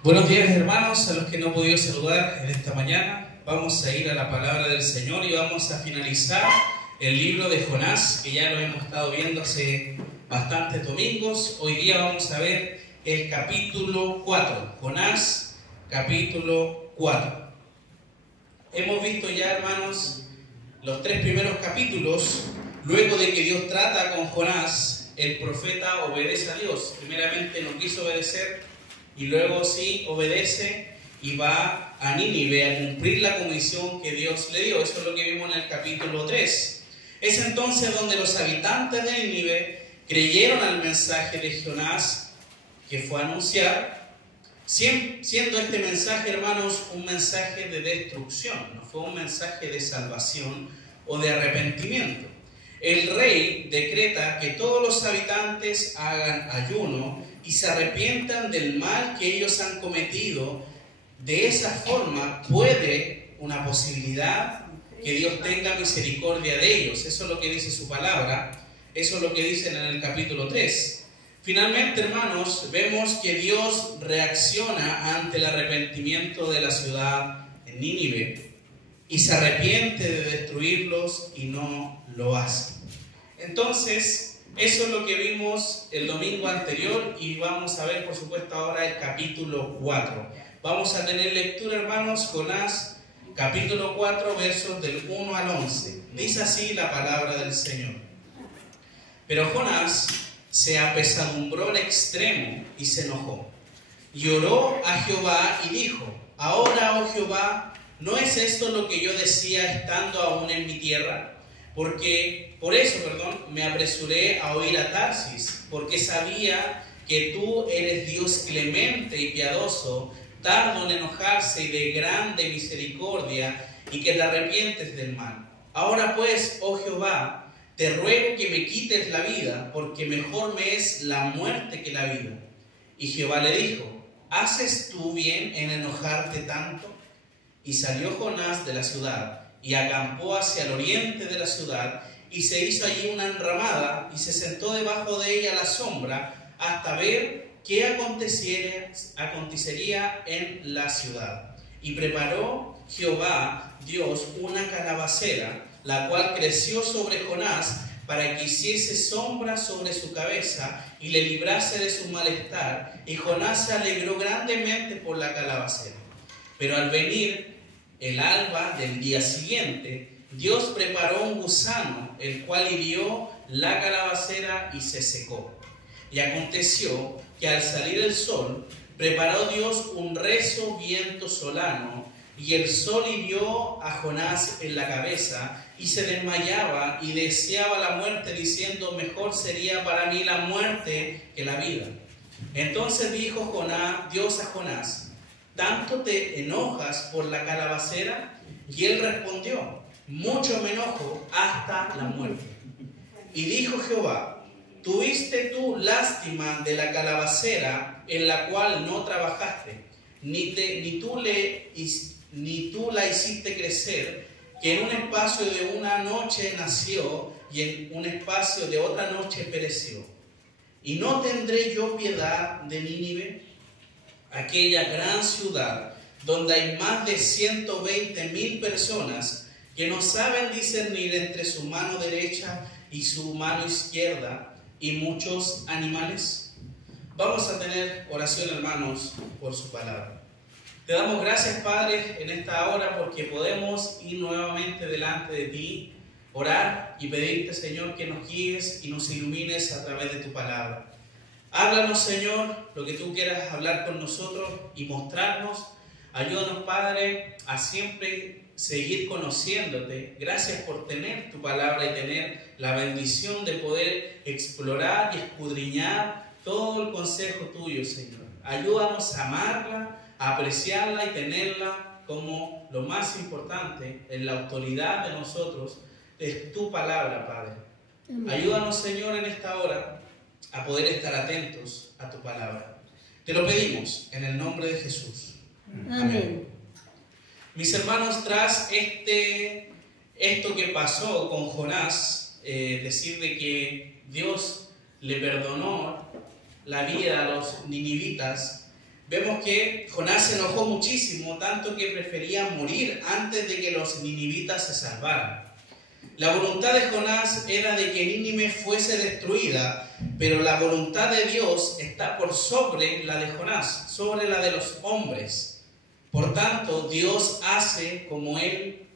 Buenos días, hermanos, a los que no he podido saludar en esta mañana. Vamos a ir a la palabra del Señor y vamos a finalizar el libro de Jonás, que ya lo hemos estado viendo hace bastantes domingos. Hoy día vamos a ver el capítulo 4, Jonás, capítulo 4. Hemos visto ya, hermanos, los 3 primeros capítulos. Luego de que Dios trata con Jonás, el profeta obedece a Dios. Primeramente no quiso obedecer, y luego sí obedece y va a Nínive a cumplir la comisión que Dios le dio. Eso es lo que vimos en el capítulo 3. Es entonces donde los habitantes de Nínive creyeron al mensaje de Jonás que fue a anunciar, siendo este mensaje, hermanos, un mensaje de destrucción, no fue un mensaje de salvación o de arrepentimiento. El rey decreta que todos los habitantes hagan ayuno y se arrepientan del mal que ellos han cometido. De esa forma puede una posibilidad que Dios tenga misericordia de ellos. Eso es lo que dice su palabra, eso es lo que dicen en el capítulo 3. Finalmente, hermanos, vemos que Dios reacciona ante el arrepentimiento de la ciudad de Nínive y se arrepiente de destruirlos y no lo hace. Entonces, eso es lo que vimos el domingo anterior y vamos a ver, por supuesto, ahora el capítulo 4. Vamos a tener lectura, hermanos, Jonás, capítulo 4, versos del 1 al 11. Dice así la palabra del Señor. Pero Jonás se apesadumbró en extremo y se enojó. Y oró a Jehová y dijo: Ahora, oh Jehová, ¿no es esto lo que yo decía estando aún en mi tierra? Por eso, me apresuré a oír a Tarsis, porque sabía que tú eres Dios clemente y piadoso, tardo en enojarse y de grande misericordia, y que te arrepientes del mal. Ahora pues, oh Jehová, te ruego que me quites la vida, porque mejor me es la muerte que la vida. Y Jehová le dijo: ¿haces tú bien en enojarte tanto? Y salió Jonás de la ciudad, y acampó hacia el oriente de la ciudad, y se hizo allí una enramada, y se sentó debajo de ella a la sombra, hasta ver qué acontecería en la ciudad. Y preparó Jehová Dios una calabacera, la cual creció sobre Jonás, para que hiciese sombra sobre su cabeza, y le librase de su malestar. Y Jonás se alegró grandemente por la calabacera. Pero al venir el alba del día siguiente, Dios preparó un gusano, el cual hirió la calabacera y se secó. Y aconteció que al salir el sol, preparó Dios un recio viento solano, y el sol hirió a Jonás en la cabeza, y se desmayaba y deseaba la muerte, diciendo: mejor sería para mí la muerte que la vida. Entonces dijo Dios a Jonás: ¿tanto te enojas por la calabacera? Y él respondió: mucho me enojo hasta la muerte. Y dijo Jehová: ¿tuviste tú lástima de la calabacera en la cual no trabajaste, ni tú la hiciste crecer, que en un espacio de una noche nació y en un espacio de otra noche pereció? ¿Y no tendré yo piedad de Nínive, aquella gran ciudad donde hay más de 120,000 personas que no saben discernir entre su mano derecha y su mano izquierda, y muchos animales? Vamos a tener oración, hermanos, por su palabra. Te damos gracias, Padre, en esta hora, porque podemos ir nuevamente delante de ti, orar y pedirte, Señor, que nos guíes y nos ilumines a través de tu palabra. Háblanos, Señor, lo que tú quieras hablar con nosotros y mostrarnos Ayúdanos, Padre, a siempre seguir conociéndote. Gracias por tener tu palabra y tener la bendición de poder explorar y escudriñar todo el consejo tuyo, Señor. Ayúdanos a amarla, a apreciarla y tenerla como lo más importante en la autoridad de nosotros. Es tu palabra, Padre. Amén. Ayúdanos, Señor, en esta hora a poder estar atentos a tu palabra. Te lo pedimos en el nombre de Jesús. Amén. Mis hermanos, tras esto que pasó con Jonás, decir de que Dios le perdonó la vida a los ninivitas, vemos que Jonás se enojó muchísimo, tanto que prefería morir antes de que los ninivitas se salvaran. La voluntad de Jonás era de que Nínive fuese destruida, pero la voluntad de Dios está por sobre la de Jonás, sobre la de los hombres. Por tanto, Dios hace como Él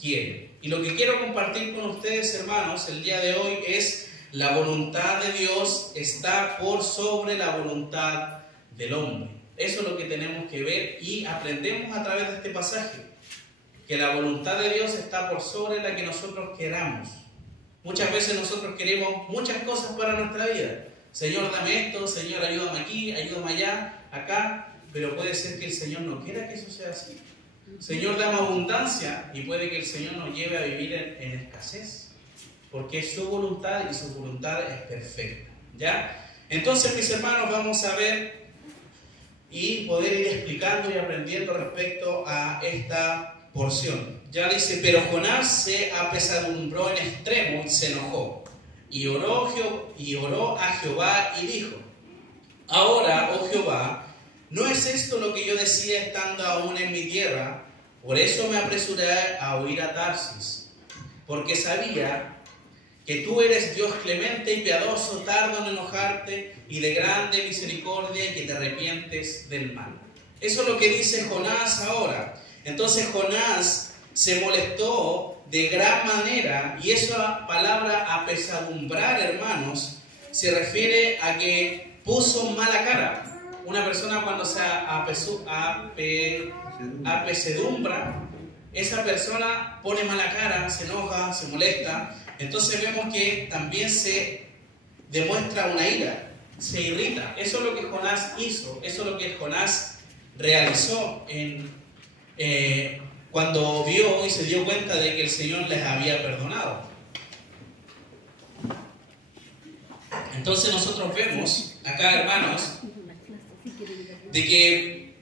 quiere. Y lo que quiero compartir con ustedes, hermanos, el día de hoy es: la voluntad de Dios está por sobre la voluntad del hombre. Eso es lo que tenemos que ver y aprendemos a través de este pasaje. Que la voluntad de Dios está por sobre la que nosotros queramos. Muchas veces nosotros queremos muchas cosas para nuestra vida. Señor, dame esto, Señor, ayúdame aquí, ayúdame allá, acá. Pero puede ser que el Señor no quiera que eso sea así. Señor, dame abundancia, y puede que el Señor nos lleve a vivir en escasez. Porque es su voluntad y su voluntad es perfecta. ¿Ya? Entonces, mis hermanos, vamos a ver y poder ir explicando y aprendiendo respecto a esta porción. Ya dice: pero Jonás se apesadumbró en extremo y se enojó. Y oró a Jehová y dijo: ahora, oh Jehová, ¿no es esto lo que yo decía estando aún en mi tierra? Por eso me apresuré a huir a Tarsis, porque sabía que tú eres Dios clemente y piadoso, tardo en enojarte y de grande misericordia, y que te arrepientes del mal. Eso es lo que dice Jonás ahora. Entonces Jonás se molestó de gran manera, y esa palabra apesadumbrar, hermanos, se refiere a que puso mala cara. Una persona cuando se apesedumbra, esa persona pone mala cara, se enoja, se molesta. Entonces vemos que también se demuestra una ira, se irrita. Eso es lo que Jonás hizo, eso es lo que Jonás realizó cuando vio y se dio cuenta de que el Señor les había perdonado. Entonces nosotros vemos acá, hermanos, de que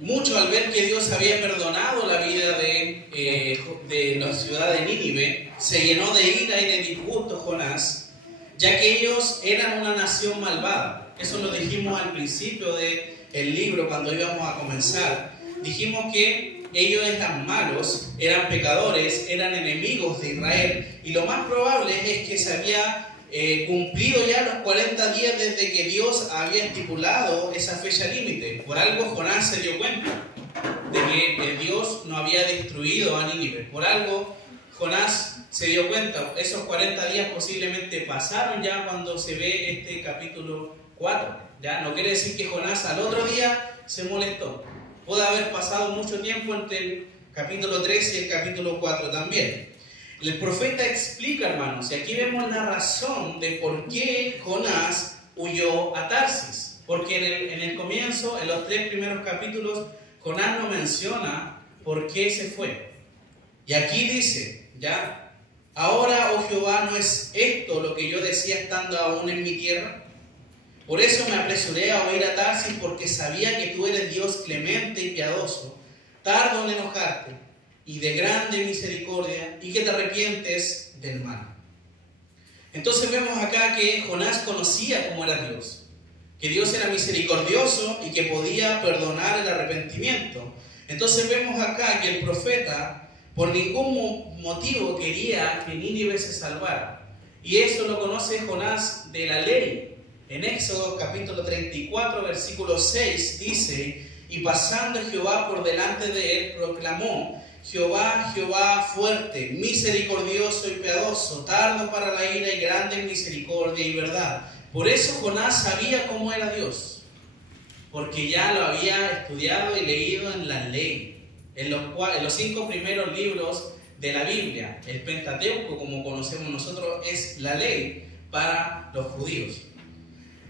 muchos, al ver que Dios había perdonado la vida de la ciudad de Nínive, se llenó de ira y de disgusto Jonás, ya que ellos eran una nación malvada. Eso lo dijimos al principio del libro, cuando íbamos a comenzar. Dijimos que ellos eran malos, eran pecadores, eran enemigos de Israel, y lo más probable es que se había cumplido ya los 40 días desde que Dios había estipulado esa fecha límite. Por algo Jonás se dio cuenta de que Dios no había destruido a Nínive. Por algo Jonás se dio cuenta. Esos 40 días posiblemente pasaron ya cuando se ve este capítulo 4. ¿Ya? No quiere decir que Jonás al otro día se molestó. Puede haber pasado mucho tiempo entre el capítulo 3 y el capítulo 4 también. El profeta explica, hermanos, y aquí vemos la razón de por qué Jonás huyó a Tarsis. Porque en el comienzo, en los 3 primeros capítulos, Jonás no menciona por qué se fue. Y aquí dice, ¿ya? Ahora, oh Jehová, ¿no es esto lo que yo decía estando aún en mi tierra? Por eso me apresuré a huir a Tarsis, porque sabía que tú eres Dios clemente y piadoso, tardo en enojarte y de grande misericordia, y que te arrepientes del mal. Entonces vemos acá que Jonás conocía cómo era Dios, que Dios era misericordioso y que podía perdonar el arrepentimiento. Entonces vemos acá que el profeta por ningún motivo quería que Nínive se salvara, y eso lo conoce Jonás de la ley. En Éxodo capítulo 34 versículo 6 dice: y pasando Jehová por delante de él, proclamó: Jehová, Jehová, fuerte, misericordioso y piadoso, tardo para la ira y grande en misericordia y verdad. Por eso Jonás sabía cómo era Dios. porque ya lo había estudiado y leído en la ley, en los 5 primeros libros de la Biblia. El Pentateuco, como conocemos nosotros, es la ley para los judíos.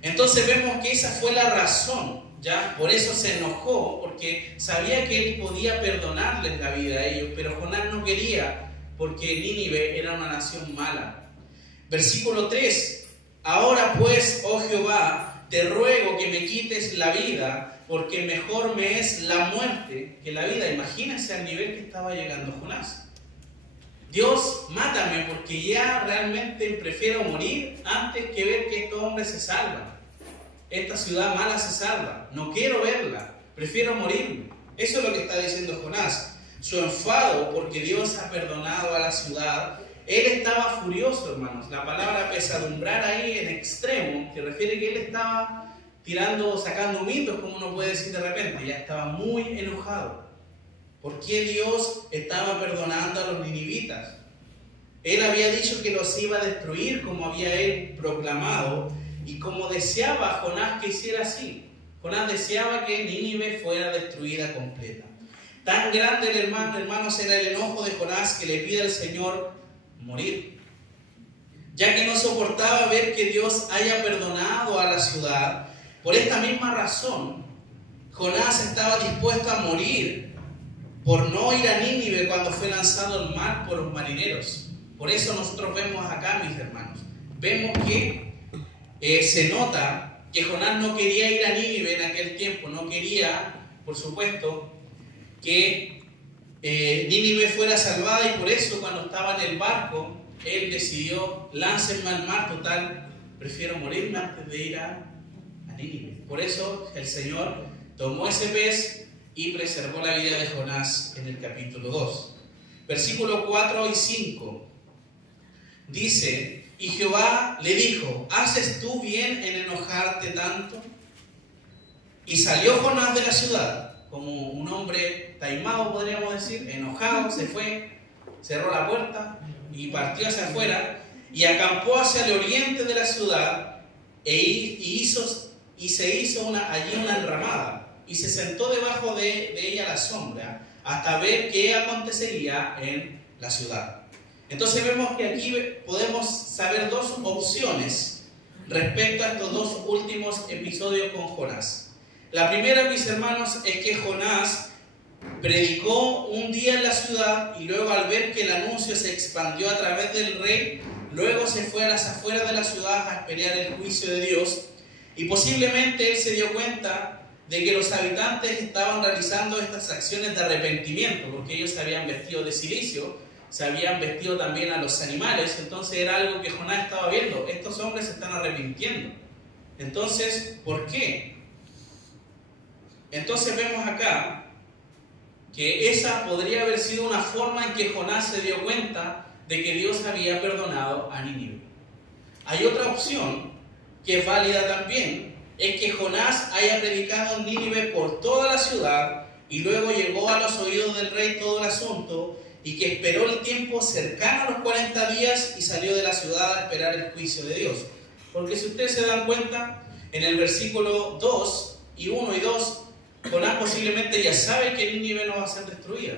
Entonces vemos que esa fue la razón, ¿ya? Por eso se enojó, porque sabía que él podía perdonarles la vida a ellos, pero Jonás no quería, porque Nínive era una nación mala. Versículo 3: ahora pues, oh Jehová, te ruego que me quites la vida, porque mejor me es la muerte que la vida. Imagínense al nivel que estaba llegando Jonás. Dios, mátame, porque ya realmente prefiero morir antes que ver que estos hombres se salvan. Esta ciudad mala se salva. No quiero verla, prefiero morirme. Eso es lo que está diciendo Jonás. Su enfado porque Dios ha perdonado a la ciudad. Él estaba furioso, hermanos. La palabra pesadumbrar ahí en extremo, que refiere que él estaba sacando mitos, como uno puede decir de repente. Ya estaba muy enojado. ¿Por qué Dios estaba perdonando a los ninivitas? Él había dicho que los iba a destruir, como había él proclamado, y como deseaba Jonás que hiciera así. Jonás deseaba que Nínive fuera destruida completa. Tan grande, hermanos, era el enojo de Jonás que le pide al Señor morir, ya que no soportaba ver que Dios haya perdonado a la ciudad. Por esta misma razón, Jonás estaba dispuesto a morir por no ir a Nínive cuando fue lanzado al mar por los marineros. Por eso nosotros vemos acá, mis hermanos, vemos que se nota que Jonás no quería ir a Nínive en aquel tiempo, no quería, por supuesto, que Nínive fuera salvada, y por eso cuando estaba en el barco, él decidió: láncenme al mar, total, prefiero morirme antes de ir a Nínive. Por eso el Señor tomó ese pez y preservó la vida de Jonás en el capítulo 2. Versículos 4 y 5 dice: y Jehová le dijo: ¿haces tú bien en enojarte tanto? Y salió Jonás de la ciudad, como un hombre taimado, podríamos decir, enojado, se fue, cerró la puerta y partió hacia afuera, y acampó hacia el oriente de la ciudad, y se hizo allí una enramada, y se sentó debajo de ella a la sombra, hasta ver qué acontecería en la ciudad. Entonces vemos que aquí podemos saber dos opciones respecto a estos dos últimos episodios con Jonás. La primera, mis hermanos, es que Jonás predicó un día en la ciudad, y luego, al ver que el anuncio se expandió a través del rey, luego se fue a las afueras de la ciudad a esperar el juicio de Dios, y posiblemente él se dio cuenta de que los habitantes estaban realizando estas acciones de arrepentimiento, porque ellos se habían vestido de cilicio, se habían vestido también a los animales. Entonces era algo que Jonás estaba viendo: estos hombres se están arrepintiendo. Entonces, ¿por qué? Entonces vemos acá que esa podría haber sido una forma en que Jonás se dio cuenta de que Dios había perdonado a Nínive. Hay otra opción que es válida también, es que Jonás haya predicado en Nínive por toda la ciudad, y luego llegó a los oídos del rey todo el asunto, y que esperó el tiempo cercano a los 40 días y salió de la ciudad a esperar el juicio de Dios. Porque si ustedes se dan cuenta, en el versículo 2 y 1 y 2, Jonás posiblemente ya sabe que Nínive no va a ser destruida.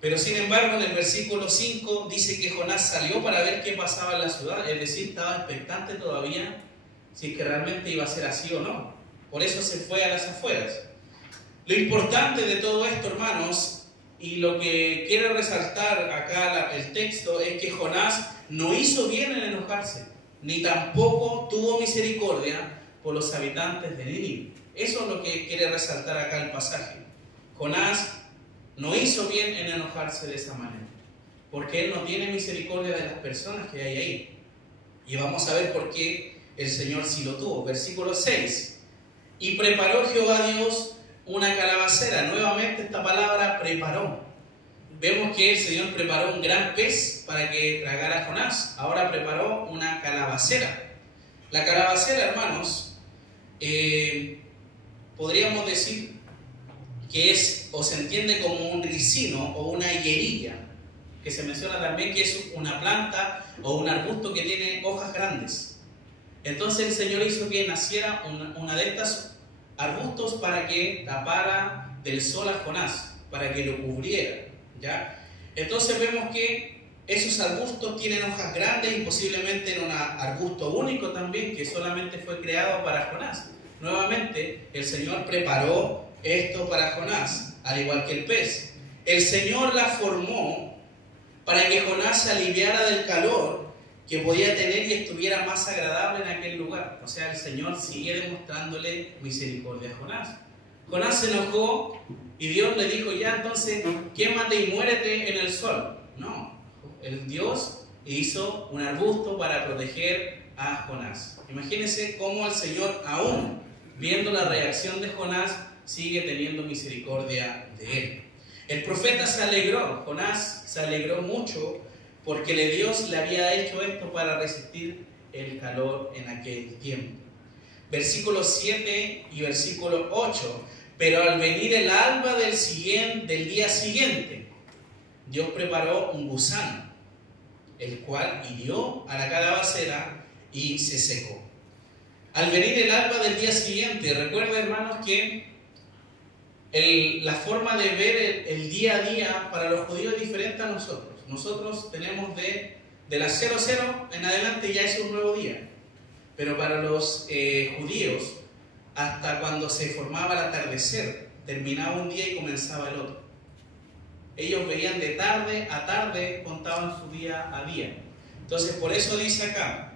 Pero sin embargo, en el versículo 5 dice que Jonás salió para ver qué pasaba en la ciudad, es decir, estaba expectante todavía si es que realmente iba a ser así o no. Por eso se fue a las afueras. Lo importante de todo esto, hermanos, y lo que quiere resaltar acá el texto, es que Jonás no hizo bien en enojarse, ni tampoco tuvo misericordia por los habitantes de Nínive. Eso es lo que quiere resaltar acá el pasaje. Jonás no hizo bien en enojarse de esa manera, porque él no tiene misericordia de las personas que hay ahí. Y vamos a ver por qué el Señor sí lo tuvo. Versículo 6. Y preparó Jehová Dios una calabacera. Nuevamente esta palabra preparó. Vemos que el Señor preparó un gran pez para que tragara a Jonás. Ahora preparó una calabacera. La calabacera, hermanos, podríamos decir que es, o se entiende como un ricino o una higuerilla, que se menciona también que es una planta o un arbusto que tiene hojas grandes. Entonces el Señor hizo que naciera una de estas arbustos para que tapara del sol a Jonás, para que lo cubriera, ¿ya? Entonces vemos que esos arbustos tienen hojas grandes y posiblemente era un arbusto único también que solamente fue creado para Jonás. Nuevamente, el Señor preparó esto para Jonás, al igual que el pez. El Señor la formó para que Jonás se aliviara del calor que podía tener y estuviera más agradable en aquel lugar. O sea, el Señor sigue demostrándole misericordia a Jonás. Jonás se enojó y Dios le dijo, ya entonces quémate y muérete en el sol. No, el Dios hizo un arbusto para proteger a Jonás. Imagínense cómo el Señor, aún viendo la reacción de Jonás, sigue teniendo misericordia de él. El profeta se alegró, Jonás se alegró mucho porque Dios le había hecho esto para resistir el calor en aquel tiempo. Versículo 7 y versículo 8. Pero al venir el alba del día siguiente, Dios preparó un gusano, el cual hirió a la calabacera y se secó. Al venir el alba del día siguiente, recuerda, hermanos, que la forma de ver el día a día para los judíos es diferente a nosotros. Nosotros tenemos de las 00 en adelante ya es un nuevo día. Pero para los judíos, hasta cuando se formaba el atardecer, terminaba un día y comenzaba el otro. Ellos veían de tarde a tarde, contaban su día a día. Entonces, por eso dice acá,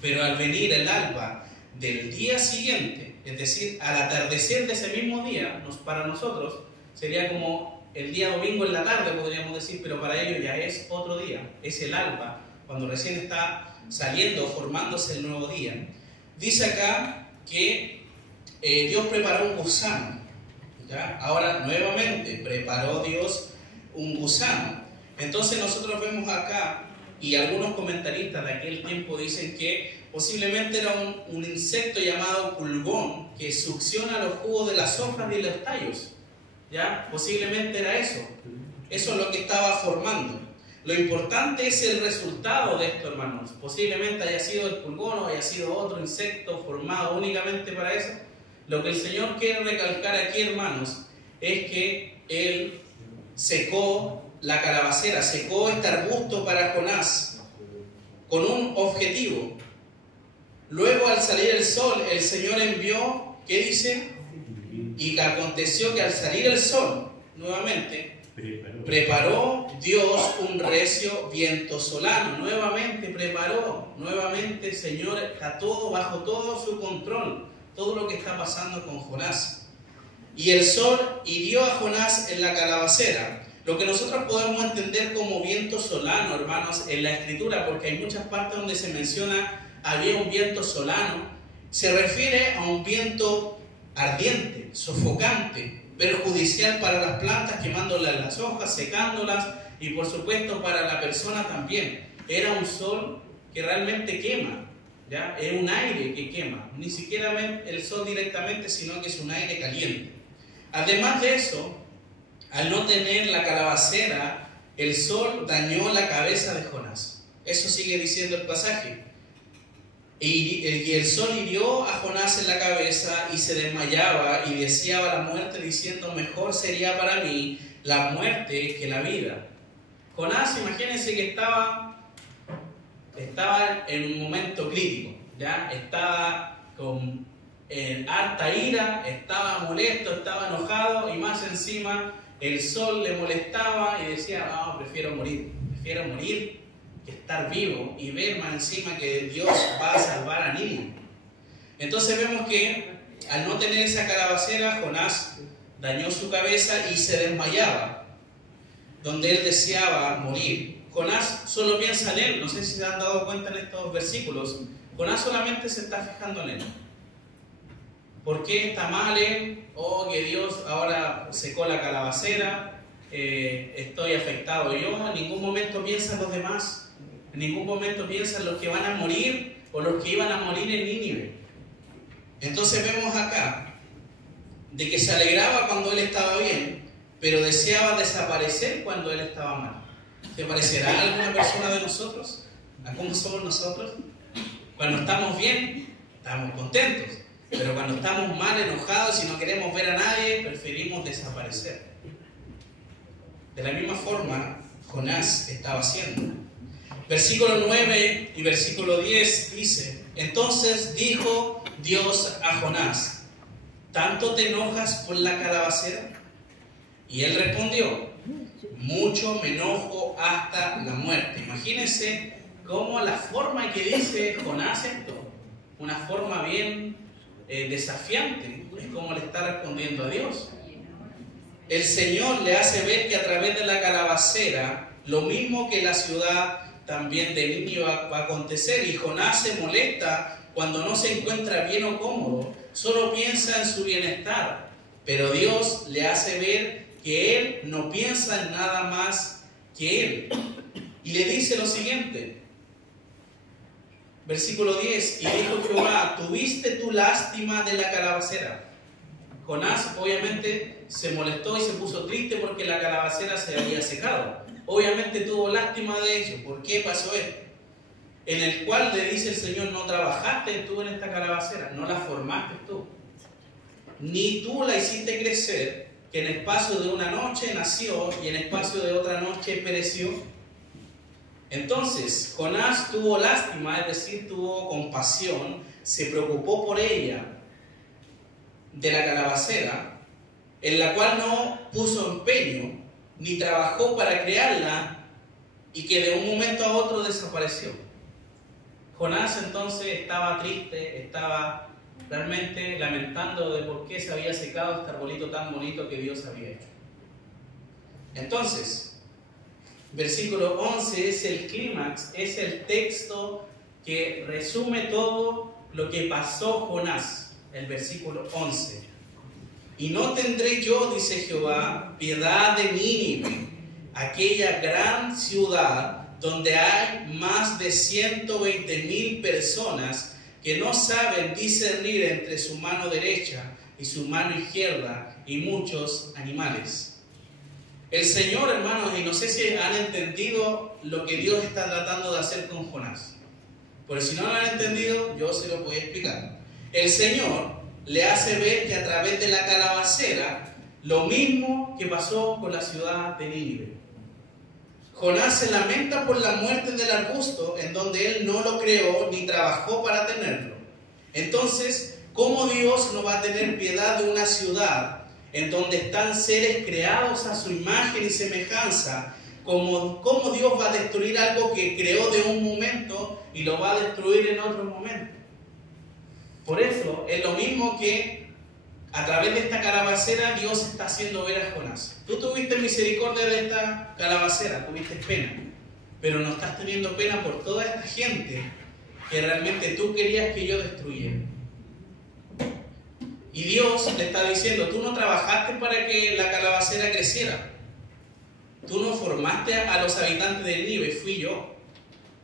pero al venir el alba del día siguiente, es decir, al atardecer de ese mismo día, para nosotros sería como el día domingo en la tarde, podríamos decir, pero para ellos ya es otro día, es el alba, cuando recién está saliendo, formándose el nuevo día. Dice acá que Dios preparó un gusano, ¿ya? Ahora nuevamente preparó Dios un gusano. Entonces nosotros vemos acá, y algunos comentaristas de aquel tiempo dicen que posiblemente era un insecto llamado pulgón que succiona los jugos de las hojas y los tallos, ¿ya? Posiblemente era eso. Eso es lo que estaba formando. Lo importante es el resultado de esto, hermanos. Posiblemente haya sido el pulgón o haya sido otro insecto formado únicamente para eso. Lo que el Señor quiere recalcar aquí, hermanos, es que Él secó la calabacera, secó este arbusto para Jonás con un objetivo. Luego, al salir el sol, el Señor envió, ¿qué dice? Y aconteció que al salir el sol, nuevamente, preparó Dios un recio viento solano. Nuevamente preparó, nuevamente, Señor, está todo bajo todo su control, todo lo que está pasando con Jonás. Y el sol hirió a Jonás en la calabacera. Lo que nosotros podemos entender como viento solano, hermanos, en la Escritura, porque hay muchas partes donde se menciona había un viento solano, se refiere a un viento ardiente, sofocante, perjudicial para las plantas, quemándolas las hojas, secándolas, y por supuesto para la persona también. Era un sol que realmente quema, ¿ya? Es un aire que quema, ni siquiera el sol directamente, sino que es un aire caliente. Además de eso, al no tener la calabacera, el sol dañó la cabeza de Jonás. Eso sigue diciendo el pasaje. Y el sol hirió a Jonás en la cabeza y se desmayaba y deseaba la muerte, diciendo, mejor sería para mí la muerte que la vida. Jonás, imagínense que estaba en un momento crítico, ¿ya? Estaba con harta ira, estaba molesto, estaba enojado, y más encima el sol le molestaba y decía, no, prefiero morir que estar vivo y ver más encima que Dios va a salvar a Nínive. Entonces vemos que al no tener esa calabacera, Jonás dañó su cabeza y se desmayaba, donde él deseaba morir. Jonás solo piensa en él, no sé si se han dado cuenta en estos versículos, Jonás solamente se está fijando en él. ¿Por qué está mal él? Oh, que Dios ahora secó la calabacera, estoy afectado yo. En ningún momento piensa en los demás. En ningún momento piensa en los que van a morir o los que iban a morir en Nínive. Entonces vemos acá de que se alegraba cuando él estaba bien, pero deseaba desaparecer cuando él estaba mal. ¿Te parecerá a alguna persona de nosotros? ¿A cómo somos nosotros? Cuando estamos bien, estamos contentos. Pero cuando estamos mal, enojados y no queremos ver a nadie, preferimos desaparecer. De la misma forma, Jonás estaba haciendo. Versículo 9 y versículo 10 dice: entonces dijo Dios a Jonás: ¿tanto te enojas por la calabacera? Y él respondió: mucho me enojo hasta la muerte. Imagínense cómo la forma que dice Jonás esto, una forma bien desafiante, es como le está respondiendo a Dios. El Señor le hace ver que a través de la calabacera, lo mismo que la ciudad también de Nínive va a acontecer, y Jonás se molesta cuando no se encuentra bien o cómodo, solo piensa en su bienestar, pero Dios le hace ver que él no piensa en nada más que él, y le dice lo siguiente, versículo 10, y dijo Jehová: ¿tuviste tu lástima de la calabacera? Jonás obviamente se molestó y se puso triste porque la calabacera se había secado. Obviamente tuvo lástima de ello. ¿Por qué pasó esto? En el cual le dice el Señor: no trabajaste tú en esta calabacera, no la formaste tú, ni tú la hiciste crecer, que en el espacio de una noche nació y en el espacio de otra noche pereció. Entonces Jonás tuvo lástima, es decir, tuvo compasión, se preocupó por ella, de la calabacera, en la cual no puso empeño ni trabajó para crearla, y que de un momento a otro desapareció. Jonás entonces estaba triste, estaba realmente lamentando de por qué se había secado este arbolito tan bonito que Dios había hecho. Entonces, versículo 11 es el clímax, es el texto que resume todo lo que pasó Jonás. El versículo 11: y no tendré yo, dice Jehová, piedad de Nínive, aquella gran ciudad donde hay más de 120,000 personas que no saben discernir entre su mano derecha y su mano izquierda, y muchos animales. El Señor, hermanos, y no sé si han entendido lo que Dios está tratando de hacer con Jonás, pero si no lo han entendido, yo se lo voy a explicar. El Señor le hace ver que a través de la calabacera, lo mismo que pasó con la ciudad de Nínive. Jonás se lamenta por la muerte del arbusto en donde él no lo creó ni trabajó para tenerlo. Entonces, ¿cómo Dios no va a tener piedad de una ciudad en donde están seres creados a su imagen y semejanza? ¿Cómo Dios va a destruir algo que creó de un momento y lo va a destruir en otro momento? Por eso es lo mismo que a través de esta calabacera Dios está haciendo ver a Jonás. Tú tuviste misericordia de esta calabacera, tuviste pena, pero no estás teniendo pena por toda esta gente que realmente tú querías que yo destruyera. Y Dios le está diciendo: tú no trabajaste para que la calabacera creciera, tú no formaste a los habitantes de Nínive, fui yo.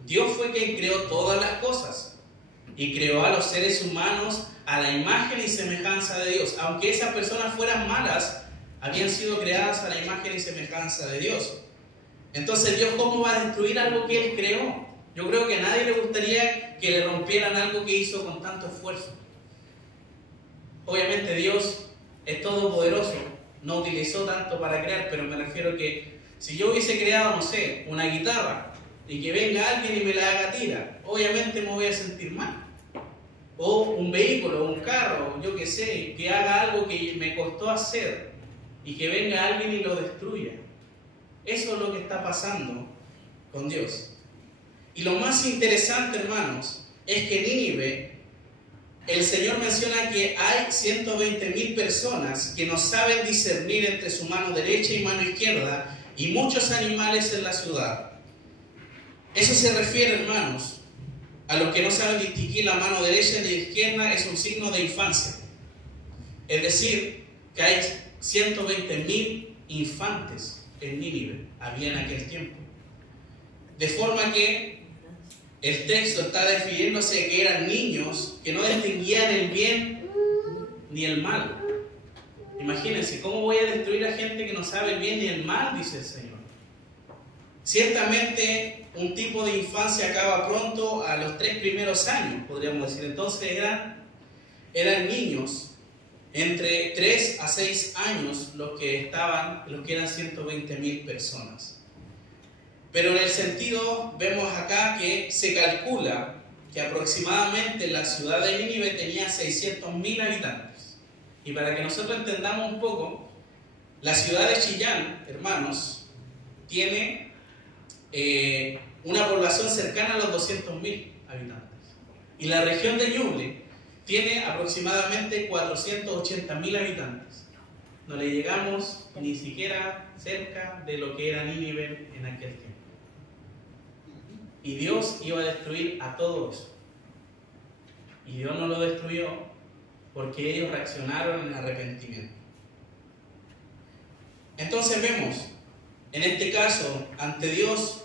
Dios fue quien creó todas las cosas. Y creó a los seres humanos a la imagen y semejanza de Dios. Aunque esas personas fueran malas, habían sido creadas a la imagen y semejanza de Dios. Entonces, ¿Dios cómo va a destruir algo que Él creó? Yo creo que a nadie le gustaría que le rompieran algo que hizo con tanto esfuerzo. Obviamente Dios es todopoderoso, no utilizó tanto para crear, pero me refiero que si yo hubiese creado, no sé, una guitarra, y que venga alguien y me la haga tira, obviamente me voy a sentir mal. O un vehículo, un carro, yo qué sé, que haga algo que me costó hacer y que venga alguien y lo destruya. Eso es lo que está pasando con Dios. Y lo más interesante, hermanos, es que Nínive, el Señor menciona que hay 120,000 personas que no saben discernir entre su mano derecha y mano izquierda, y muchos animales en la ciudad. Eso se refiere, hermanos, a los que no saben distinguir la mano derecha y la izquierda. Es un signo de infancia. Es decir, que hay 120,000 infantes en Nínive, había en aquel tiempo. De forma que el texto está refiriéndose que eran niños que no distinguían el bien ni el mal. Imagínense, ¿cómo voy a destruir a gente que no sabe el bien ni el mal?, dice el Señor. Ciertamente, un tipo de infancia acaba pronto a los 3 primeros años, podríamos decir. Entonces eran eran niños entre 3 a 6 años los que eran 120.000 personas. Pero en el sentido, vemos acá que se calcula que aproximadamente la ciudad de Nínive tenía 600.000 habitantes. Y para que nosotros entendamos un poco, la ciudad de Chillán, hermanos, tiene una población cercana a los 200.000 habitantes. Y la región de Ñuble tiene aproximadamente 480.000 habitantes. No le llegamos ni siquiera cerca de lo que era Nínive en aquel tiempo. Y Dios iba a destruir a todos. Y Dios no lo destruyó porque ellos reaccionaron en arrepentimiento. Entonces vemos, en este caso, ante Dios,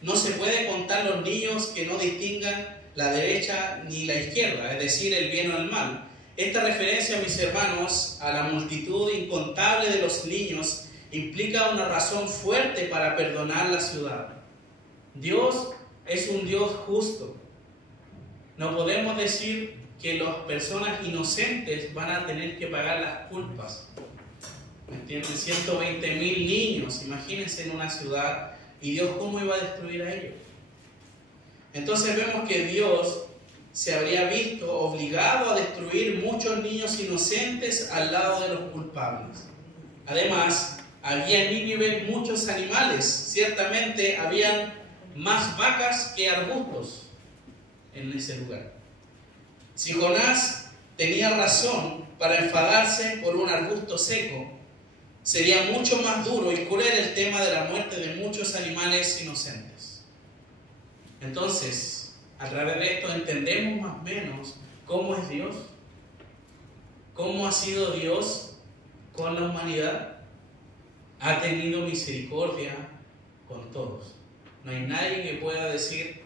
no se puede contar los niños que no distingan la derecha ni la izquierda, es decir, el bien o el mal. Esta referencia, mis hermanos, a la multitud incontable de los niños implica una razón fuerte para perdonar la ciudad. Dios es un Dios justo. No podemos decir que las personas inocentes van a tener que pagar las culpas. ¿Me entienden? 120.000 niños, imagínense, en una ciudad, y Dios cómo iba a destruir a ellos. Entonces vemos que Dios se habría visto obligado a destruir muchos niños inocentes al lado de los culpables. Además, había en Nínive muchos animales. Ciertamente habían más vacas que arbustos en ese lugar. Si Jonás tenía razón para enfadarse por un arbusto seco, sería mucho más duro y cruel el tema de la muerte de muchos animales inocentes. Entonces, a través de esto entendemos más o menos cómo es Dios, cómo ha sido Dios con la humanidad. Ha tenido misericordia con todos. No hay nadie que pueda decir,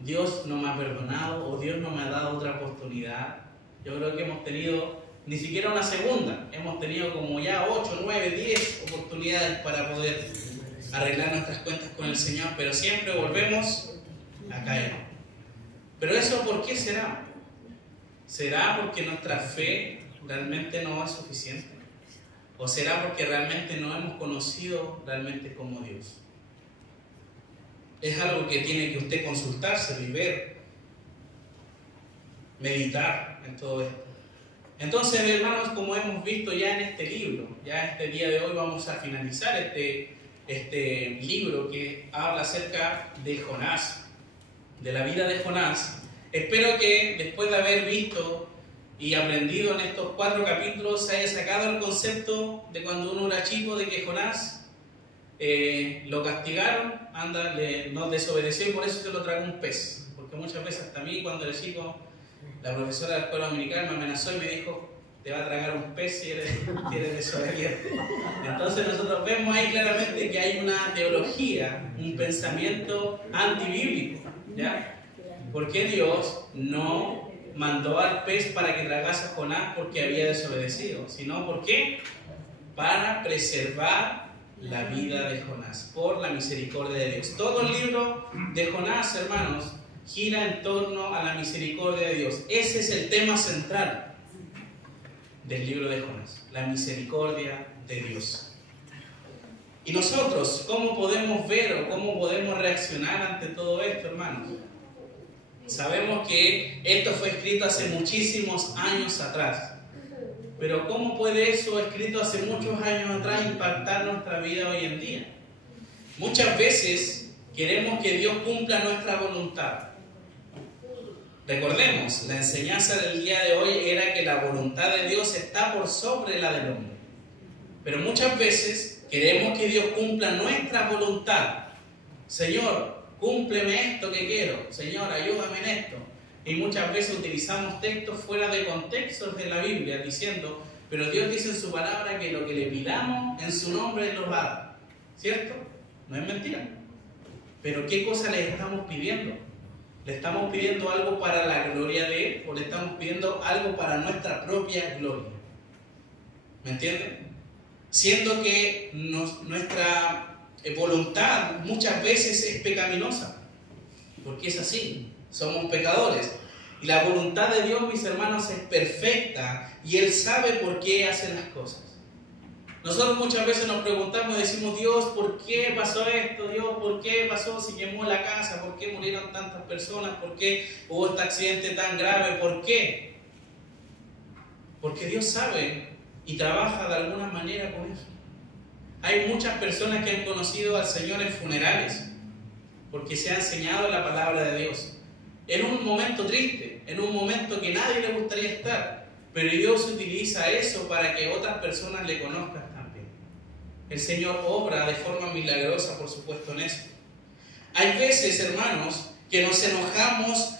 Dios no me ha perdonado o Dios no me ha dado otra oportunidad. Yo creo que hemos tenido ni siquiera una segunda, hemos tenido como ya 8, 9, 10 oportunidades para poder arreglar nuestras cuentas con el Señor, pero siempre volvemos a caer. Pero eso, ¿por qué será? ¿Será porque nuestra fe realmente no es suficiente? ¿O será porque realmente no hemos conocido realmente como Dios? Es algo que tiene que usted consultarse y ver, meditar en todo esto. Entonces, hermanos, como hemos visto ya en este libro, ya este día de hoy vamos a finalizar este libro que habla acerca de Jonás, de la vida de Jonás. Espero que después de haber visto y aprendido en estos 4 capítulos se haya sacado el concepto de cuando uno era chico de que Jonás lo castigaron, no desobedeció y por eso se lo tragó un pez. Porque muchas veces hasta a mí cuando era chico, la profesora de la escuela dominical me amenazó y me dijo, te va a tragar un pez si eres desobediente. Entonces nosotros vemos ahí claramente que hay una teología, un pensamiento antibíblico, ¿ya? ¿Por qué Dios no mandó al pez para que tragase a Jonás porque había desobedecido? Sino, ¿por qué? Para preservar la vida de Jonás, por la misericordia de Dios. Todo el libro de Jonás, hermanos, gira en torno a la misericordia de Dios. Ese es el tema central del libro de Jonás, la misericordia de Dios. Y nosotros, ¿cómo podemos ver o cómo podemos reaccionar ante todo esto, hermanos? Sabemos que esto fue escrito hace muchísimos años atrás. Pero ¿cómo puede eso escrito hace muchos años atrás impactar nuestra vida hoy en día? Muchas veces queremos que Dios cumpla nuestra voluntad. Recordemos, la enseñanza del día de hoy era que la voluntad de Dios está por sobre la del hombre. Pero muchas veces queremos que Dios cumpla nuestra voluntad. Señor, cúmpleme esto que quiero. Señor, ayúdame en esto. Y muchas veces utilizamos textos fuera de contextos de la Biblia diciendo, pero Dios dice en su palabra que lo que le pidamos en su nombre Él lo va a dar. ¿Cierto? No es mentira. Pero ¿qué cosa le estamos pidiendo? ¿Le estamos pidiendo algo para la gloria de Él o le estamos pidiendo algo para nuestra propia gloria? ¿Me entienden? Siendo que nuestra voluntad muchas veces es pecaminosa, porque es así, somos pecadores. Y la voluntad de Dios, mis hermanos, es perfecta y Él sabe por qué hace las cosas. Nosotros muchas veces nos preguntamos y decimos, Dios, ¿por qué pasó esto? Dios, ¿por qué pasó? Si quemó la casa, ¿por qué murieron tantas personas? ¿Por qué hubo este accidente tan grave? ¿Por qué? Porque Dios sabe y trabaja de alguna manera con eso. Hay muchas personas que han conocido al Señor en funerales porque se ha enseñado la palabra de Dios. En un momento triste, en un momento que nadie le gustaría estar, pero Dios utiliza eso para que otras personas le conozcan también. El Señor obra de forma milagrosa, por supuesto, en eso. Hay veces, hermanos, que nos enojamos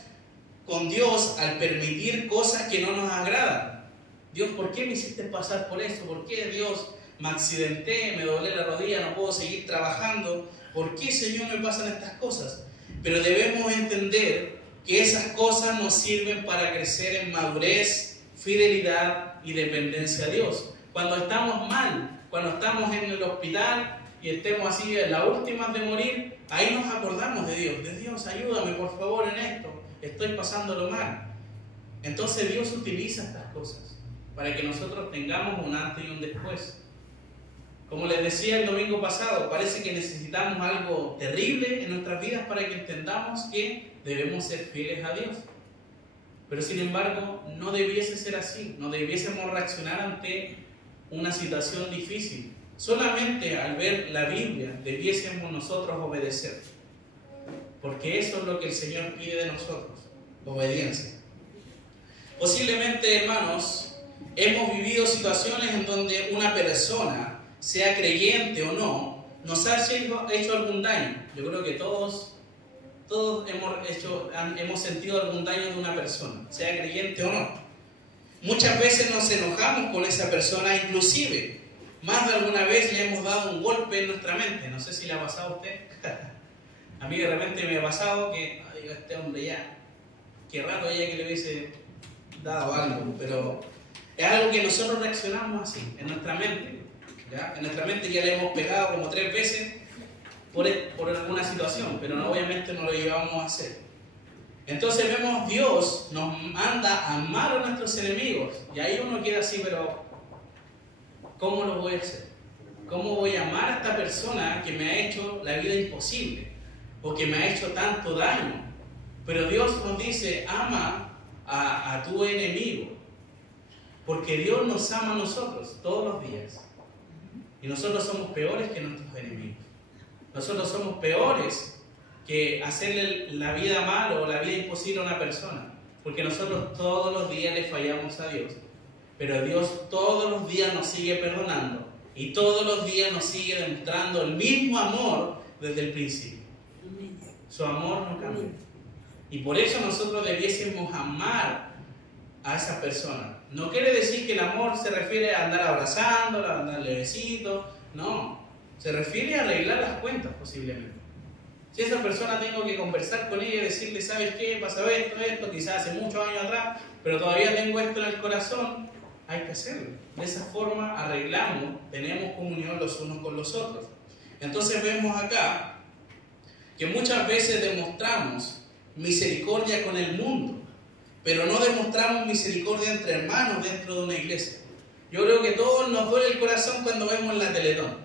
con Dios al permitir cosas que no nos agradan. Dios, ¿por qué me hiciste pasar por eso? ¿Por qué, Dios, me accidenté, me doblé la rodilla, no puedo seguir trabajando? ¿Por qué, Señor, me pasan estas cosas? Pero debemos entender que esas cosas nos sirven para crecer en madurez, fidelidad y dependencia a Dios. Cuando estamos mal, cuando estamos en el hospital y estemos así en las últimas de morir, ahí nos acordamos de Dios, ayúdame por favor en esto, estoy pasándolo mal. Entonces Dios utiliza estas cosas para que nosotros tengamos un antes y un después. Como les decía el domingo pasado, parece que necesitamos algo terrible en nuestras vidas para que entendamos que debemos ser fieles a Dios. Pero sin embargo, no debiese ser así, no debiésemos reaccionar ante una situación difícil. Solamente al ver la Biblia debiésemos nosotros obedecer. Porque eso es lo que el Señor pide de nosotros, obediencia. Posiblemente, hermanos, hemos vivido situaciones en donde una persona, sea creyente o no, nos ha hecho algún daño. Yo creo que todos hemos sentido algún daño de una persona, sea creyente o no. Muchas veces nos enojamos con esa persona, inclusive, más de alguna vez le hemos dado un golpe en nuestra mente. No sé si le ha pasado a usted. A mí de repente me ha pasado que, digo, este hombre ya, qué raro ella que le hubiese dado algo, pero es algo que nosotros reaccionamos así, en nuestra mente. ¿Ya? En nuestra mente ya le hemos pegado como 3 veces por alguna situación, pero no, obviamente no lo llevamos a hacer. Entonces vemos, Dios nos manda a amar a nuestros enemigos, y ahí uno queda así, pero ¿cómo lo voy a hacer? ¿Cómo voy a amar a esta persona que me ha hecho la vida imposible, o que me ha hecho tanto daño? Pero Dios nos dice, ama a tu enemigo, porque Dios nos ama a nosotros todos los días. Y nosotros somos peores que nuestros enemigos. Nosotros somos peores que hacerle la vida mal o la vida imposible a una persona. Porque nosotros todos los días le fallamos a Dios. Pero Dios todos los días nos sigue perdonando. Y todos los días nos sigue demostrando el mismo amor desde el principio. Su amor no cambia. Y por eso nosotros debiésemos amar a esa persona. No quiere decir que el amor se refiere a andar abrazándola, a darle besitos, no. Se refiere a arreglar las cuentas posiblemente. Si esa persona tengo que conversar con ella y decirle, ¿sabes qué? Pasa esto, quizás hace muchos años atrás, pero todavía tengo esto en el corazón, hay que hacerlo. De esa forma arreglamos, tenemos comunión los unos con los otros. Entonces vemos acá que muchas veces demostramos misericordia con el mundo, pero no demostramos misericordia entre hermanos dentro de una iglesia. Yo creo que todos nos duele el corazón cuando vemos la Teletón.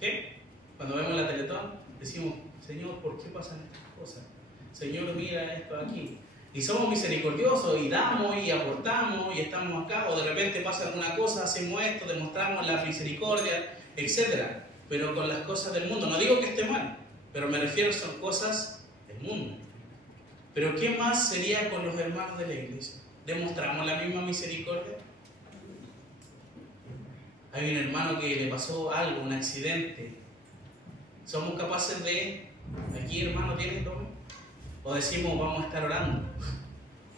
¿Sí? Cuando vemos la Teletón decimos, Señor, ¿por qué pasan estas cosas? Señor, mira esto aquí. Y somos misericordiosos y damos y aportamos y estamos acá, o de repente pasa alguna cosa, hacemos esto, demostramos la misericordia, etc. Pero con las cosas del mundo, no digo que esté mal, pero me refiero, son cosas del mundo. Pero ¿qué más sería con los hermanos de la iglesia? ¿Demostramos la misma misericordia? Hay un hermano que le pasó algo, un accidente. ¿Somos capaces de, aquí hermano, tienes todo? O decimos, vamos a estar orando?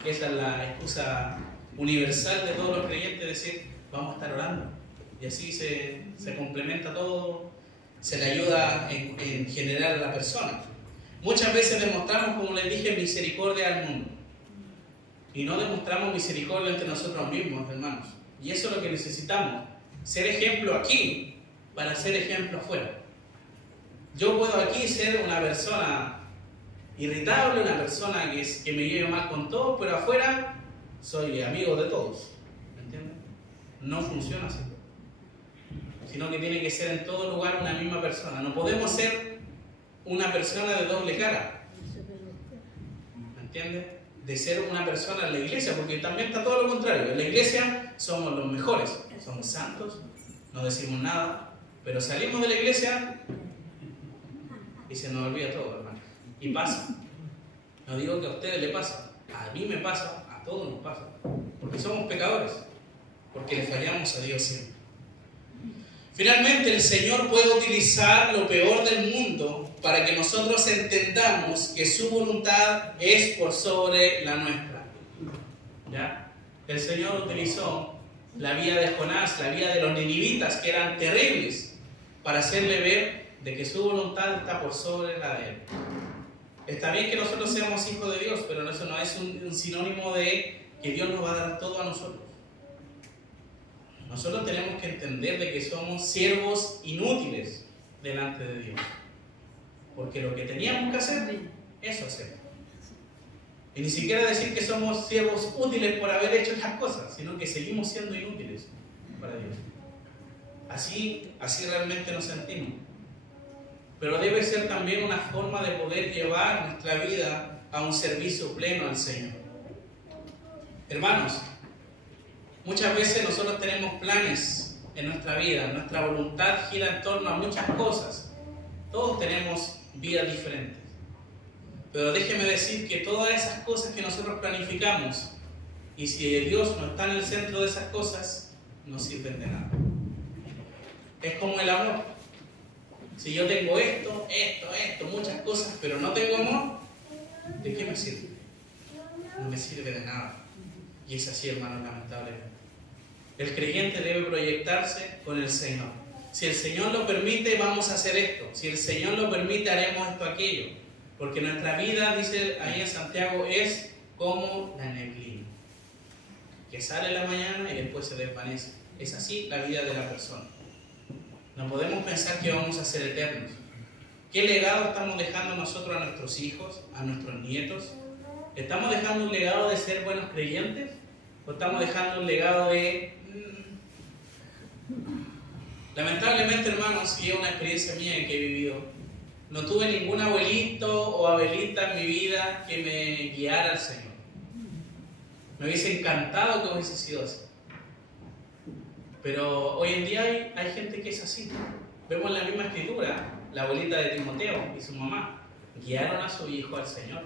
Esa es la excusa universal de todos los creyentes, decir, vamos a estar orando. Y así se complementa todo, se le ayuda en general a la persona. Muchas veces demostramos, como les dije, misericordia al mundo. Y no demostramos misericordia entre nosotros mismos, hermanos. Y eso es lo que necesitamos. Ser ejemplo aquí para ser ejemplo afuera. Yo puedo aquí ser una persona irritable, una persona que me lleve mal con todos, pero afuera soy amigo de todos. ¿Me entiendes? No funciona así. Sino que tiene que ser en todo lugar una misma persona. No podemos ser una persona de doble cara. ¿Me entiendes? De ser una persona en la iglesia, porque también está todo lo contrario. En la iglesia somos los mejores, somos santos, no decimos nada, pero salimos de la iglesia y se nos olvida todo, hermano. Y pasa. No digo que a ustedes les pasa, a mí me pasa, a todos nos pasa, porque somos pecadores, porque le fallamos a Dios siempre. Finalmente, el Señor puede utilizar lo peor del mundo para que nosotros entendamos que su voluntad es por sobre la nuestra. ¿Ya? El Señor utilizó la vida de Jonás, la vida de los ninivitas, que eran terribles, para hacerle ver de que su voluntad está por sobre la de Él. Está bien que nosotros seamos hijos de Dios, pero eso no es un sinónimo de que Dios nos va a dar todo a nosotros. Nosotros tenemos que entender de que somos siervos inútiles delante de Dios. Porque lo que teníamos que hacer, eso hacemos. Y ni siquiera decir que somos siervos útiles por haber hecho estas cosas, sino que seguimos siendo inútiles para Dios. Así realmente nos sentimos. Pero debe ser también una forma de poder llevar nuestra vida a un servicio pleno al Señor. Hermanos, muchas veces nosotros tenemos planes en nuestra vida, nuestra voluntad gira en torno a muchas cosas. Todos tenemos vidas diferentes. Pero déjeme decir que todas esas cosas que nosotros planificamos, y si Dios no está en el centro de esas cosas, no sirven de nada. Es como el amor. Si yo tengo esto, muchas cosas, pero no tengo amor, ¿de qué me sirve? No me sirve de nada. Y es así, hermanos, lamentablemente. El creyente debe proyectarse con el Señor. Si el Señor lo permite, vamos a hacer esto. Si el Señor lo permite, haremos esto, aquello. Porque nuestra vida, dice ahí en Santiago, es como la neblina, que sale en la mañana y después se desvanece. Es así la vida de la persona. No podemos pensar que vamos a ser eternos. ¿Qué legado estamos dejando nosotros a nuestros hijos, a nuestros nietos? ¿Estamos dejando un legado de ser buenos creyentes? ¿O estamos dejando un legado de... Lamentablemente, hermanos, y es una experiencia mía que he vivido, no tuve ningún abuelito o abuelita en mi vida que me guiara al Señor. Me hubiese encantado que hubiese sido así. Pero hoy en día hay gente que es así. Vemos la misma escritura, la abuelita de Timoteo y su mamá guiaron a su hijo al Señor.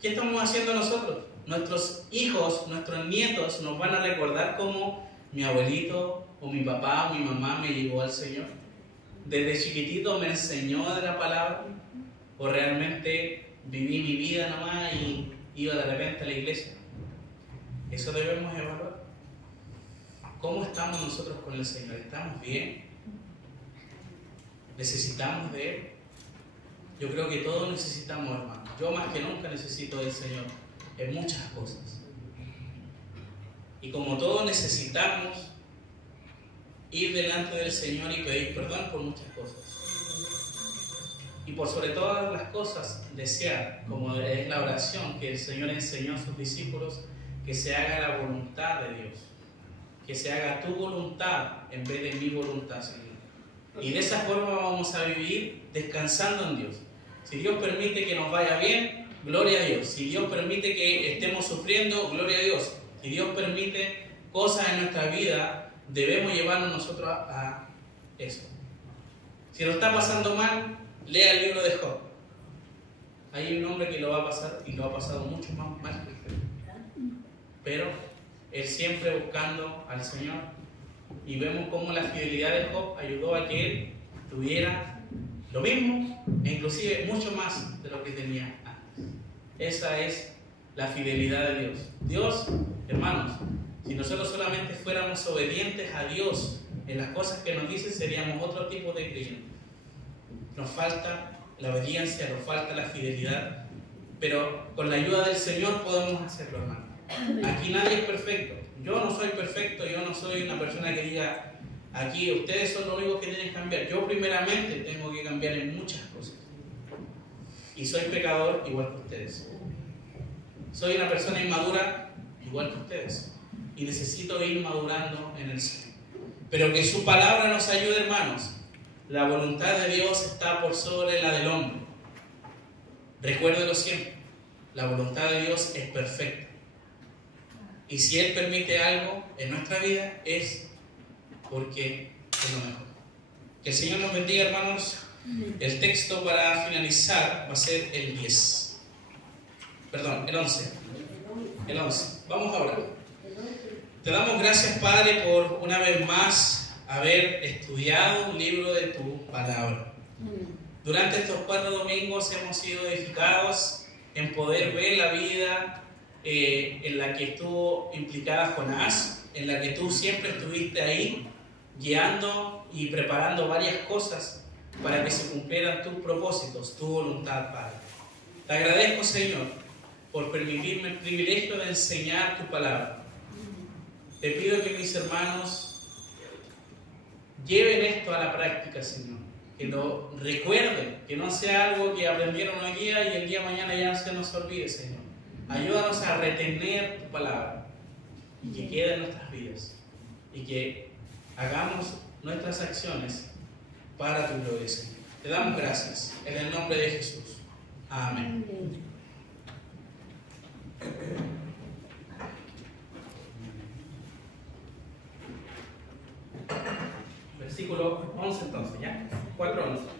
¿Qué estamos haciendo nosotros? Nuestros hijos, nuestros nietos nos van a recordar cómo mi abuelito o mi papá o mi mamá me llevó al Señor. Desde chiquitito me enseñó de la palabra, o realmente viví mi vida nomás y iba de repente a la iglesia. Eso debemos evaluar. ¿Cómo estamos nosotros con el Señor? ¿Estamos bien? ¿Necesitamos de Él? Yo creo que todos necesitamos, hermano. Yo más que nunca necesito del Señor en muchas cosas. Y como todos necesitamos ir delante del Señor y pedir perdón por muchas cosas. Y por sobre todas las cosas, desear, como es la oración que el Señor enseñó a sus discípulos, que se haga la voluntad de Dios. Que se haga tu voluntad en vez de mi voluntad, Señor. Y de esa forma vamos a vivir descansando en Dios. Si Dios permite que nos vaya bien, gloria a Dios. Si Dios permite que estemos sufriendo, gloria a Dios. Si Dios permite cosas en nuestra vida, debemos llevarnos nosotros a eso. Si lo está pasando mal, lea el libro de Job. Hay un hombre que lo va a pasar y lo ha pasado mucho más mal que usted. Pero él siempre buscando al Señor, y vemos cómo la fidelidad de Job ayudó a que él tuviera lo mismo e inclusive mucho más de lo que tenía antes. Esa es la fidelidad de Dios. Dios, hermanos, si nosotros solamente fuéramos obedientes a Dios en las cosas que nos dice, seríamos otro tipo de creyentes. Nos falta la obediencia, nos falta la fidelidad, pero con la ayuda del Señor podemos hacerlo, hermano. Aquí nadie es perfecto. Yo no soy perfecto, yo no soy una persona que diga, aquí ustedes son los únicos que tienen que cambiar. Yo primeramente tengo que cambiar en muchas cosas. Y soy pecador igual que ustedes. Soy una persona inmadura igual que ustedes. Y necesito ir madurando en el Señor. Pero que su palabra nos ayude, hermanos. La voluntad de Dios está por sobre la del hombre. Recuérdelo siempre. La voluntad de Dios es perfecta. Y si Él permite algo en nuestra vida, es porque es lo mejor. Que el Señor nos bendiga, hermanos. El texto para finalizar va a ser el 10. Perdón, el 11. El 11. Vamos a orar. Te damos gracias, Padre, por una vez más haber estudiado un libro de tu palabra. Durante estos 4 domingos hemos sido edificados en poder ver la vida en la que estuvo implicada Jonás, en la que tú siempre estuviste ahí, guiando y preparando varias cosas para que se cumplieran tus propósitos, tu voluntad, Padre. Te agradezco, Señor, por permitirme el privilegio de enseñar tu palabra. Te pido que mis hermanos lleven esto a la práctica, Señor. Que lo recuerden, que no sea algo que aprendieron hoy día y el día de mañana ya se nos olvide, Señor. Ayúdanos a retener tu palabra y que quede en nuestras vidas y que hagamos nuestras acciones para tu gloria, Señor. Te damos gracias en el nombre de Jesús. Amén. Versículo 11 entonces, ¿ya? 4:11.